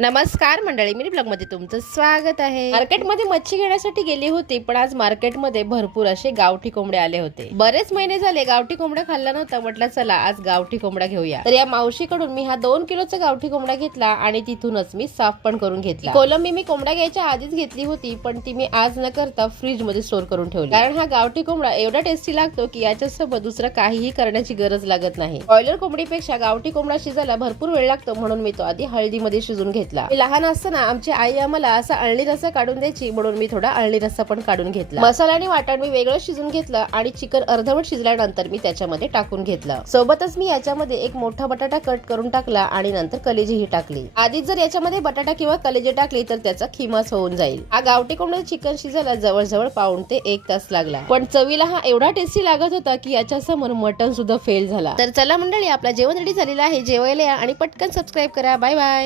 नमस्कार मंडळी, mini blog मध्ये तुमचं स्वागत आहे। मार्केटमध्ये मच्छी घेण्यासाठी गेली होती, पण आज मार्केटमध्ये भरपूर असे गावठी कोंबडे आले होते। बरेच महिने झाले गावठी कोंबडा खाल्ला नव्हता, म्हटलं चला आज गावठी कोंबडा घेऊया। तर या मावशीकडून मी हा 2 किलोचा गावठी कोंबडा घेतला आणि तिथूनच मी साफ पण करून घेतला। कोलंबी मी कोंबडा घ्यायच्या आधीच घेतली होती, पण ती मी आज न करता फ्रीज मध्ये स्टोर करून ठेवली, कारण हा गावठी कोंबडा एवढा टेस्टी लागतो की याच्यासोबत दुसरं काहीही करण्याची गरज लागत नाही। बॉयलर कोंबडीपेक्षा गावठी कोंबडा शिजायला भरपूर वेळ लागतो, म्हणून मी तो आधी हळदीमध्ये शिजून घेतला। लहान असताना आमची आई आम्हाला असा अळणी रस्सा काढून द्यायची, म्हणून मी थोडा अळणी रस्सा पण काढून घेतला। मसाला आणि वाटण मी वेगळं शिजून घेतलं आणि चिकन अर्धवट शिजल्यानंतर मी त्याच्यामध्ये टाकून घेतलं। सोबतच मी याच्यामध्ये एक मोठा बटाटा कट करून टाकला आणि नंतर कलेजीही टाकली। आधीच जर याच्यामध्ये बटाटा किंवा कलेजी टाकली तर त्याचा खिमास होऊन जाईल। हा गावठी कोंबडा चिकन शिजायला जवळजवळ पाऊण ते 1 तास लागला, पण चवीला हा एवढा टेस्टी लागत होता की याच्या समोर मटन सुद्धा फेल झाला। तर चला मंडळी, आपला जेवण रेडी झालेला आहे, जेवायला या आणि पटकन सबस्क्राईब करा। Bye bye.